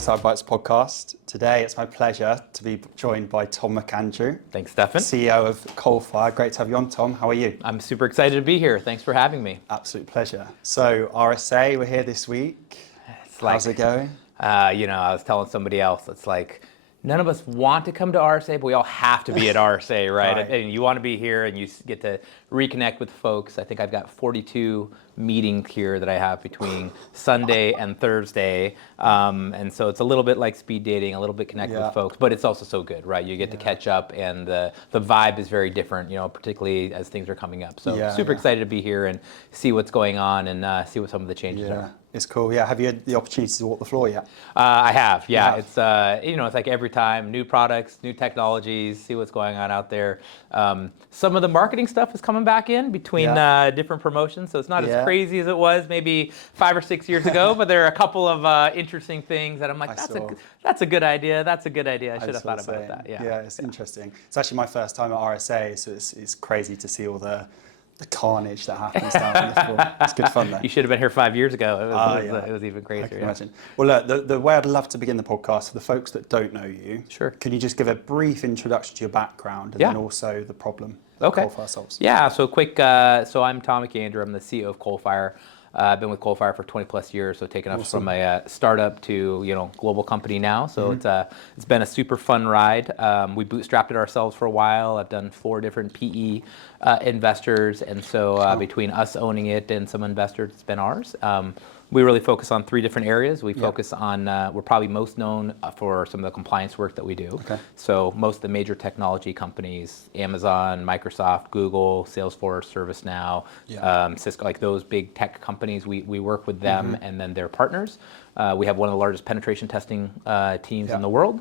the CyberBytes podcast. Today, it's my pleasure to be joined by Tom McAndrew. Thanks, Stefan. CEO of Coalfire. Great to have you on, Tom. How are you? I'm super excited to be here. Thanks for having me. Absolute pleasure. So, RSA, we're here this week. How's it going? I was telling somebody else, it's like, none of us want to come to RSA, but we all have to be at RSA, right? Right. And you want to be here and you get to reconnect with folks. I think I've got 42 meetings here that I have between Sunday and Thursday. And so it's a little bit like speed dating, a little bit connected with folks, but it's also so good, right? You get to catch up and the vibe is very different, particularly as things are coming up. So super excited to be here and see what's going on and see what some of the changes are. It's cool. Yeah. Have you had the opportunity to walk the floor yet? I have. Yeah. It's it's like every time, new products, new technologies, see what's going on out there. Some of the marketing stuff is coming back in between different promotions, so it's not as crazy as it was maybe 5 or 6 years ago. But there are a couple of interesting things that I'm like, that's a good idea. That's a good idea. I should have thought about that. Yeah. Yeah. It's interesting. It's actually my first time at RSA, so it's crazy to see all the carnage that happens down on the floor. It's good fun though. You should have been here 5 years ago. It was even crazier. I can imagine. Well, look, the way I'd love to begin the podcast, for the folks that don't know you, can you just give a brief introduction to your background and then also the problem Coalfire solves? Yeah, so quick, so I'm Tom McAndrew. I'm the CEO of Coalfire. I've been with Coalfire for 20 plus years, so taking us from a startup to global company now. So it's been a super fun ride. We bootstrapped it ourselves for a while. I've done 4 different PE investors, and so between us owning it and some investors, it's been ours. We really focus on 3 different areas. We focus on, we're probably most known for some of the compliance work that we do. So most of the major technology companies, Amazon, Microsoft, Google, Salesforce, ServiceNow, Cisco, like those big tech companies, we work with them and then their partners. We have one of the largest penetration testing teams in the world.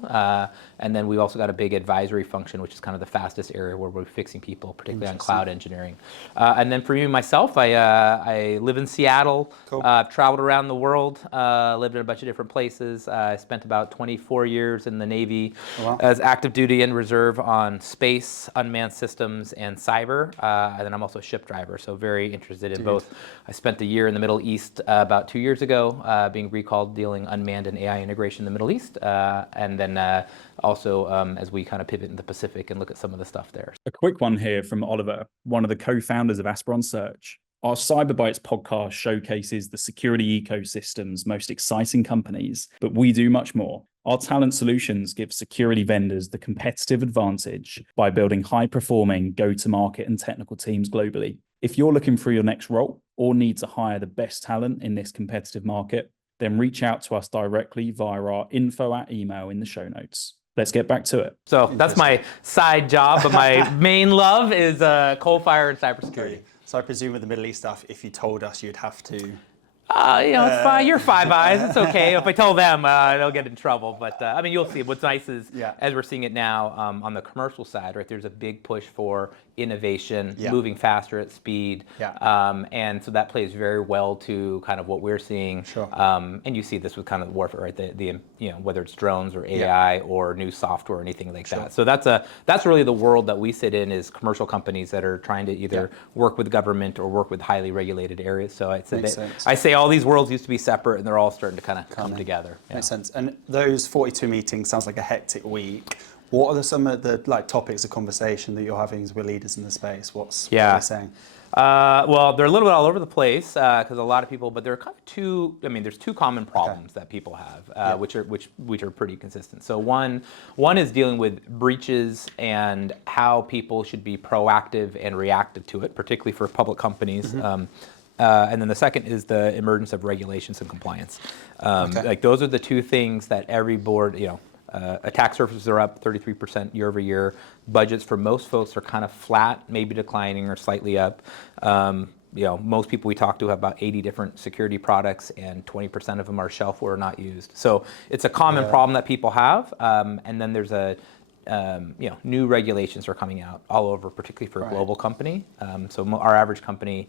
And then we've also got a big advisory function, which is kind of the fastest area where we're fixing people, particularly on cloud engineering. And then for me, myself, I live in Seattle. I've traveled around the world, lived in a bunch of different places. I spent about 24 years in the Navy as active duty and reserve on space, unmanned systems, and cyber. And then I'm also a ship driver, so very interested in both. I spent a year in the Middle East about 2 years ago, being recalled dealing unmanned and AI integration in the Middle East, and then also as we kind of pivot in the Pacific and look at some of the stuff there. A quick one here from Oliver, one of the co-founders of Asperon Search. Our CyberBytes podcast showcases the security ecosystem's most exciting companies, but we do much more. Our talent solutions give security vendors the competitive advantage by building high-performing go-to-market and technical teams globally. If you're looking for your next role or need to hire the best talent in this competitive market, then reach out to us directly via our info@email in the show notes. Let's get back to it. So that's my side job, but my main love is Coalfire and cybersecurity. So I presume with the Middle East stuff, if you told us, you'd have to... it's fine. You're Five Eyes. It's okay. If I tell them, they'll get in trouble. But you'll see. What's nice is, as we're seeing it now on the commercial side, right? There's a big push for innovation, moving faster at speed, and so that plays very well to kind of what we're seeing. And you see this with kind of warfare, right? The whether it's drones or AI or new software or anything like that. So that's really the world that we sit in, is commercial companies that are trying to either work with government or work with highly regulated areas. So I say all these worlds used to be separate, and they're all starting to kind of come together. Makes sense. And those 42 meetings sounds like a hectic week. What are some of the topics of conversation that you're having with leaders in the space? What are they saying? Well, they're a little bit all over the place because a lot of people, but there are kind of there's 2 common problems that people have, which are pretty consistent. So one is dealing with breaches and how people should be proactive and reactive to it, particularly for public companies. And then the second is the emergence of regulations and compliance. Like those are the 2 things that every board, attack surfaces are up 33% year over year. Budgets for most folks are kind of flat, maybe declining or slightly up. Most people we talk to have about 80 different security products, and 20% of them are shelfware or not used. So it's a common problem that people have. And then there's new regulations are coming out all over, particularly for a global company. So our average company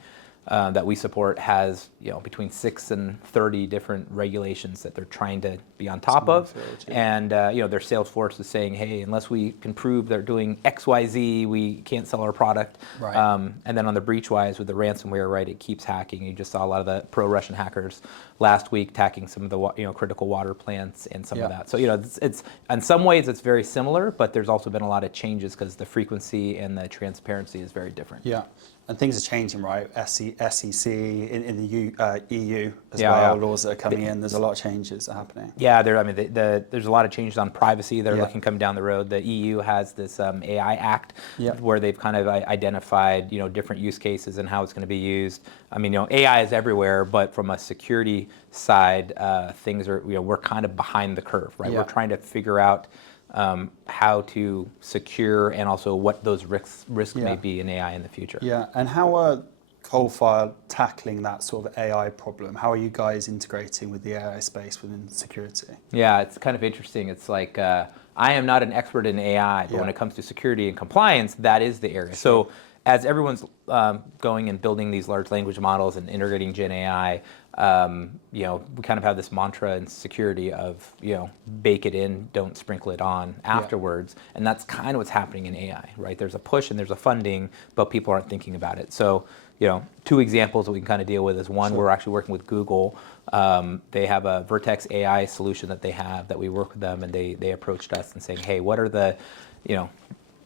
that we support has between 6 and 30 different regulations that they're trying to be on top of, and their sales force is saying, hey, unless we can prove they're doing XYZ, we can't sell our product. Right. And then on the breach wise with the ransomware, right, it keeps hacking. You just saw a lot of the pro-Russian hackers last week attacking some of the critical water plants and some of that. So it's in some ways it's very similar, but there's also been a lot of changes because the frequency and the transparency is very different. Yeah. And things are changing, right? SEC in the EU as well. Laws that are coming in. There's a lot of changes that are happening. Yeah, there's a lot of changes on privacy that are looking coming down the road. The EU has this AI Act where they've kind of identified different use cases and how it's going to be used. I mean, AI is everywhere, but from a security side, things are we're kind of behind the curve, right? We're trying to figure out how to secure and also what those risks may be in AI in the future. Yeah, and how are Coalfire tackling that sort of AI problem? How are you guys integrating with the AI space within security? Yeah, it's kind of interesting. It's like I am not an expert in AI, but when it comes to security and compliance, that is the area. So as everyone's going and building these large language models and integrating Gen AI, we kind of have this mantra in security of, bake it in, don't sprinkle it on afterwards. And that's kind of what's happening in AI, right? There's a push and there's a funding, but people aren't thinking about it. So, 2 examples that we can kind of deal with is one, we're actually working with Google. They have a Vertex AI solution that they have that we work with them, and they approached us and saying, hey, what are the,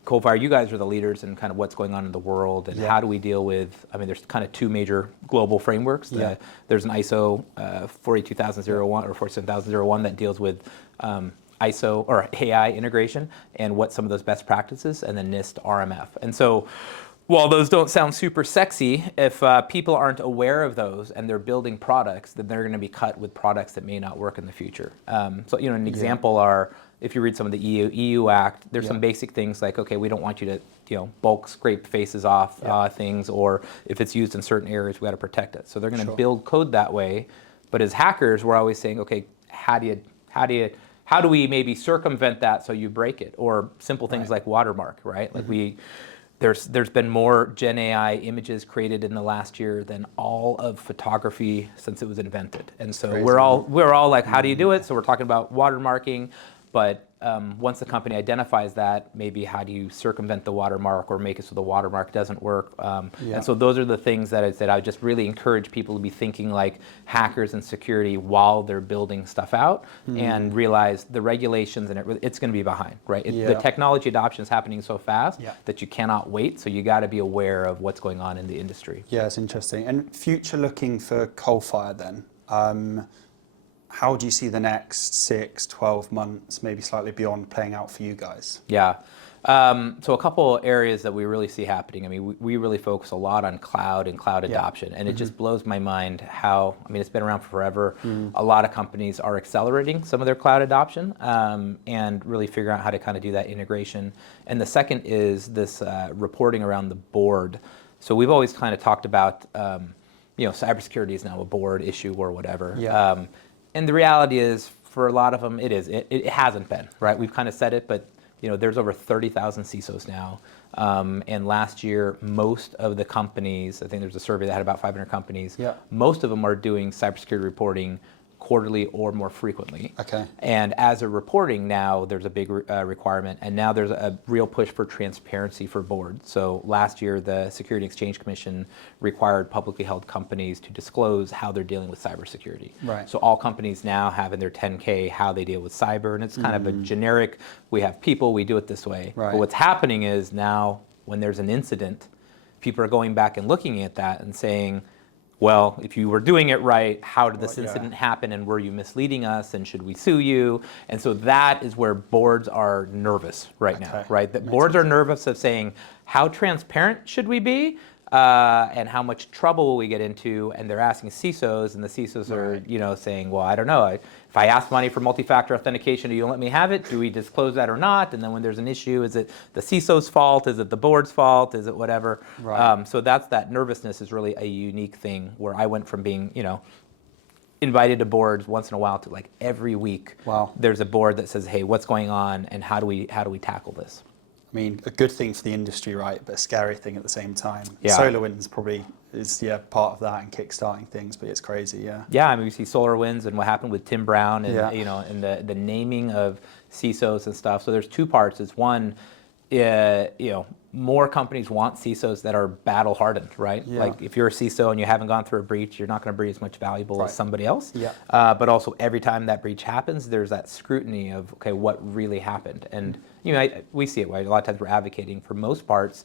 Coalfire, you guys are the leaders in kind of what's going on in the world, and how do we deal with, there's kind of 2 major global frameworks. There's an ISO 42001 or 47001 that deals with ISO or AI integration and what some of those best practices, and then NIST RMF. And so while those don't sound super sexy, if people aren't aware of those and they're building products, then they're going to be cut with products that may not work in the future. So, an example are, if you read some of the EU Act, there's some basic things like, okay, we don't want you to, bulk scrape faces off things, or if it's used in certain areas, we got to protect it. So they're going to build code that way. But as hackers, we're always saying, okay, how do we maybe circumvent that so you break it? Or simple things like watermark, right? Like there's been more Gen AI images created in the last year than all of photography since it was invented. And so we're all like, how do you do it? So we're talking about watermarking. But once the company identifies that, maybe how do you circumvent the watermark or make it so the watermark doesn't work? And so those are the things that I said I would just really encourage people to be thinking like hackers and security while they're building stuff out, and realize the regulations and it's going to be behind, right? The technology adoption is happening so fast that you cannot wait. So you got to be aware of what's going on in the industry. Yeah, it's interesting. And future looking for Coalfire then. How do you see the next 6, 12 months, maybe slightly beyond, playing out for you guys? Yeah. So a couple areas that we really see happening. We really focus a lot on cloud and cloud adoption. And it just blows my mind how, it's been around for forever. A lot of companies are accelerating some of their cloud adoption and really figuring out how to kind of do that integration. And the second is this reporting around the board. So we've always kind of talked about, cybersecurity is now a board issue or whatever. And the reality is, for a lot of them, it is. It hasn't been, right? We've kind of said it, but there's over 30,000 CISOs now. And last year, most of the companies, I think there's a survey that had about 500 companies, most of them are doing cybersecurity reporting quarterly or more frequently. Okay. And as a reporting now, there's a big requirement, and now there's a real push for transparency for boards. So last year, the Security and Exchange Commission required publicly held companies to disclose how they're dealing with cybersecurity. Right. So all companies now have in their 10K how they deal with cyber, and it's kind of a generic, we have people, we do it this way. Right. But what's happening is now, when there's an incident, people are going back and looking at that and saying, well, if you were doing it right, how did this incident happen, and were you misleading us, and should we sue you? And so that is where boards are nervous right now, right? That boards are nervous of saying, how transparent should we be? And how much trouble will we get into? And they're asking CISOs, and the CISOs are, saying, well, I don't know. If I ask money for multi-factor authentication, do you let me have it? Do we disclose that or not? And then when there's an issue, is it the CISO's fault? Is it the board's fault? Is it whatever? Right. So that nervousness is really a unique thing where I went from being, invited to boards once in a while to like every week. Wow. There's a board that says, hey, what's going on, and how do we tackle this? I mean, a good thing for the industry, right? But a scary thing at the same time. Yeah. SolarWinds probably is part of that and kickstarting things, but it's crazy, yeah. Yeah, I mean, we see SolarWinds and what happened with Tim Brown and and the naming of CISOs and stuff. So there's two parts. It's one, more companies want CISOs that are battle hardened, right? Yeah. Like if you're a CISO and you haven't gone through a breach, you're not going to be as much valuable as somebody else. Yeah. But also every time that breach happens, there's that scrutiny of, okay, what really happened? And we see it, right? A lot of times we're advocating for most parts.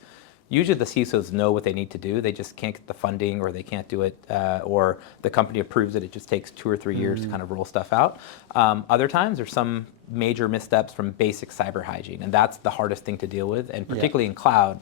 Usually the CISOs know what they need to do. They just can't get the funding, or they can't do it, or the company approves it. It just takes 2 or 3 years to kind of roll stuff out. Other times there's some major missteps from basic cyber hygiene, and that's the hardest thing to deal with. And particularly in cloud,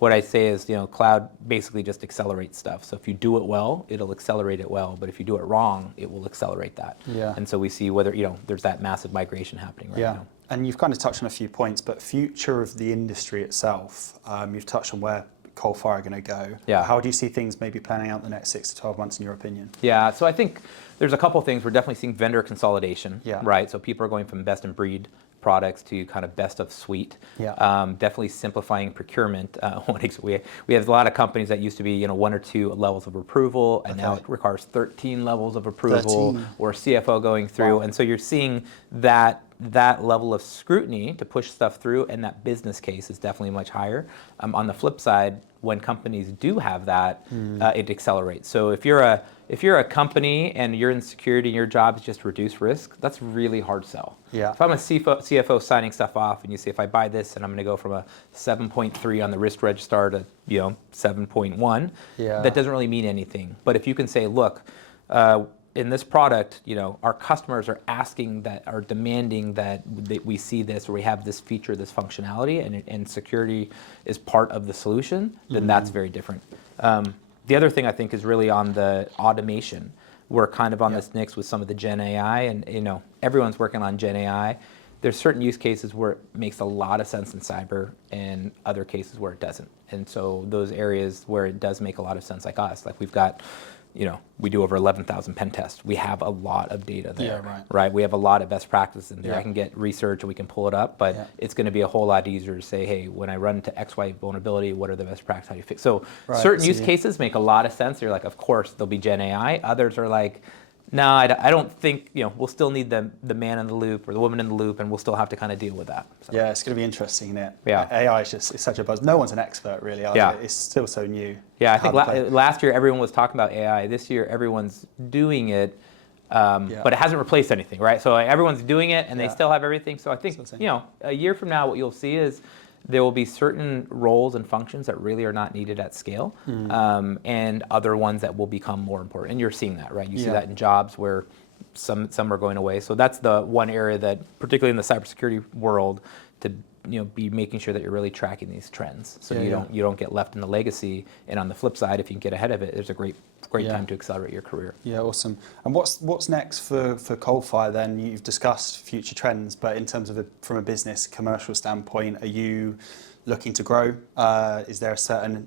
what I say is, cloud basically just accelerates stuff. So if you do it well, it'll accelerate it well. But if you do it wrong, it will accelerate that. Yeah. And so we see whether, there's that massive migration happening right now. And you've kind of touched on a few points, but future of the industry itself, you've touched on where Coalfire are going to go. Yeah. How do you see things maybe planning out the next 6 to 12 months in your opinion? Yeah, so I think there's a couple of things. We're definitely seeing vendor consolidation, Yeah. right? So people are going from best in breed products to kind of best of suite. Yeah. Definitely simplifying procurement. We have a lot of companies that used to be 1 or 2 levels of approval, and now it requires 13 levels of approval, 13. or CFO going through. Wow. And so you're seeing that level of scrutiny to push stuff through, and that business case is definitely much higher. On the flip side, when companies do have that, it accelerates. So if you're a company and you're in security and your job is just reduce risk, that's really hard sell. Yeah. If I'm a CFO signing stuff off, and you say, if I buy this and I'm going to go from a 7.3 on the risk register to 7.1, that doesn't really mean anything. But if you can say, look, in this product, our customers are asking that, are demanding that we see this, or we have this feature, this functionality, and security is part of the solution, then that's very different. The other thing I think is really on the automation. We're kind of on this next with some of the Gen AI, and everyone's working on Gen AI. There's certain use cases where it makes a lot of sense in cyber, and other cases where it doesn't. And so those areas where it does make a lot of sense, like us, like we've got, we do over 11,000 pen tests. We have a lot of data there, right? We have a lot of best practices in there. I can get research and we can pull it up, but it's going to be a whole lot easier to say, hey, when I run into XY vulnerability, what are the best practices? How do you fix? So certain use cases make a lot of sense. You're like, of course, there'll be Gen AI. Others are like, no, I don't think, we'll still need the man in the loop or the woman in the loop, and we'll still have to kind of deal with that. So. Yeah, it's going to be interesting, isn't it? Yeah. AI it's such a buzz. No one's an expert, really. It's still so new. Yeah, I think last year everyone was talking about AI. This year everyone's doing it, but it hasn't replaced anything, right? So everyone's doing it, and they still have everything. So I think, a year from now, what you'll see is there will be certain roles and functions that really are not needed at scale, and other ones that will become more important. And you're seeing that, right? You see that in jobs where some are going away. So that's the one area that, particularly in the cybersecurity world, to be making sure that you're really tracking these trends, so you don't get left in the legacy. And on the flip side, if you can get ahead of it, there's a great time to accelerate your career. Yeah, awesome. And what's next for Coalfire then? You've discussed future trends, but in terms of from a business commercial standpoint, are you looking to grow? Is there a certain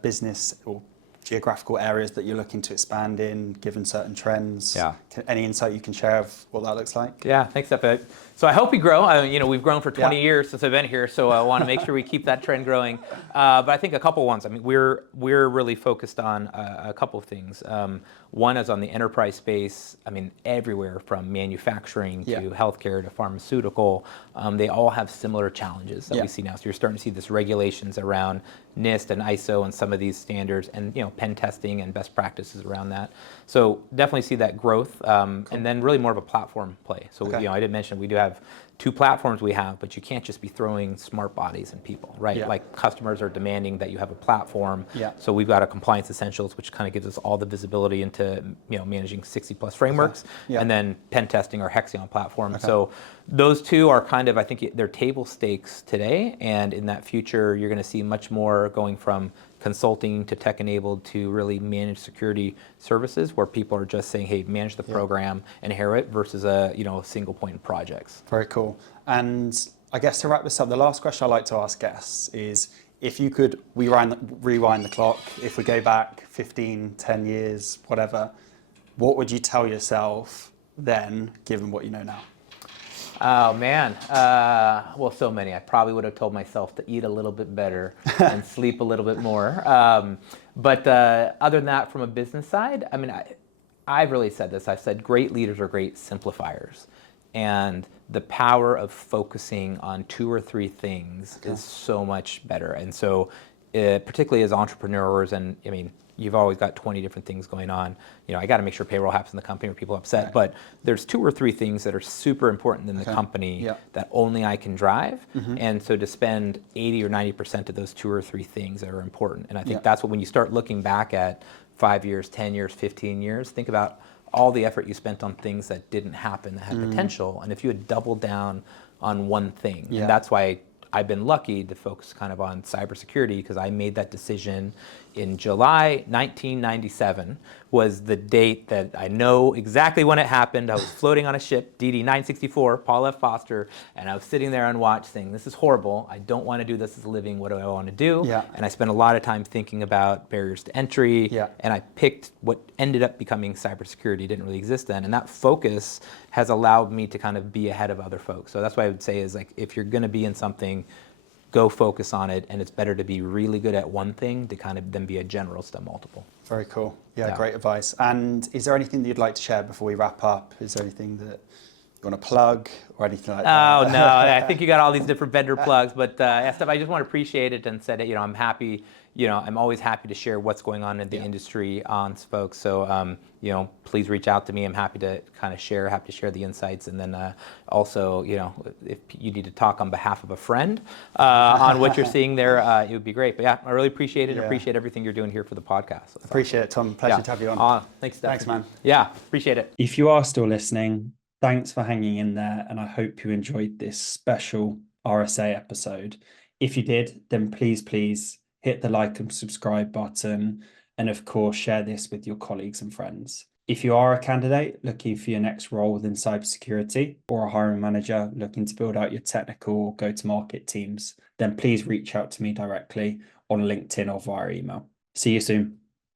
business or geographical areas that you're looking to expand in, given certain trends? Yeah. Any insight you can share of what that looks like? Yeah, thanks, Steph. So I hope we grow. We've grown for 20 years since I've been here, so I want to make sure we keep that trend growing. But I think a couple ones. I mean, we're really focused on a couple of things. One is on the enterprise space. I mean, everywhere from manufacturing to healthcare to pharmaceutical, they all have similar challenges that we see now. So you're starting to see this regulations around NIST and ISO and some of these standards, and pen testing and best practices around that. So definitely see that growth, and then really more of a platform play. So I did mention we do have 2 platforms we have, but you can't just be throwing smart bodies in people, right? Yeah. Like customers are demanding that you have a platform. Yeah. So we've got a compliance essentials, which kind of gives us all the visibility into managing 60+ frameworks, and then pen testing our Hexion platform. So those 2 are kind of, I think they're table stakes today, and in that future you're going to see much more going from consulting to tech-enabled to really managed security services, where people are just saying, hey, manage the program and inherit versus a single point of projects. Very cool. And I guess to wrap this up, the last question I like to ask guests is, if you could rewind the clock, if we go back 15, 10 years, whatever, what would you tell yourself then, given what you know now? Oh man, well, so many. I probably would have told myself to eat a little bit better and sleep a little bit more. But other than that, from a business side, I mean, I've really said this. I've said great leaders are great simplifiers, and the power of focusing on 2 or 3 things is so much better. And so, particularly as entrepreneurs, and I mean, you've always got 20 different things going on. You know, I got to make sure payroll happens in the company or people are upset, but there's 2 or 3 things that are super important in the company that only I can drive. And so to spend 80 or 90% of those 2 or 3 things that are important. And I think that's what, when you start looking back at 5 years, 10 years, 15 years, think about all the effort you spent on things that didn't happen, that had potential. And if you had doubled down on one thing, and that's why I've been lucky to focus kind of on cybersecurity, because I made that decision in July 1997 was the date that I know exactly when it happened. I was floating on a ship, DD-964, Paul F. Foster, and I was sitting there on watch saying, this is horrible. I don't want to do this as a living. What do I want to do? And I spent a lot of time thinking about barriers to entry, and I picked what ended up becoming cybersecurity. It didn't really exist then. And that focus has allowed me to kind of be ahead of other folks. So that's what I would say is, like, if you're going to be in something, go focus on it, and it's better to be really good at one thing to kind of than be a generalist at multiple. Very cool. Yeah, great advice. And is there anything that you'd like to share before we wrap up? Is there anything that you want to plug or anything like that? Oh, no, I think you got all these different vendor plugs, but Steph, I just want to appreciate it and said, I'm happy, I'm always happy to share what's going on in the industry on folks. So, please reach out to me. I'm happy to kind of share, happy to share the insights. And then also, if you need to talk on behalf of a friend on what you're seeing there, it would be great. But yeah, I really appreciate it. And appreciate everything you're doing here for the podcast. So appreciate it, Tom. Pleasure to have you on. Thanks, Steph. Thanks, man. Yeah, appreciate it. If you are still listening, thanks for hanging in there, and I hope you enjoyed this special RSA episode. If you did, then please hit the like and subscribe button, and of course, share this with your colleagues and friends. If you are a candidate looking for your next role within cybersecurity, or a hiring manager looking to build out your technical or go-to-market teams, then please reach out to me directly on LinkedIn or via email. See you soon.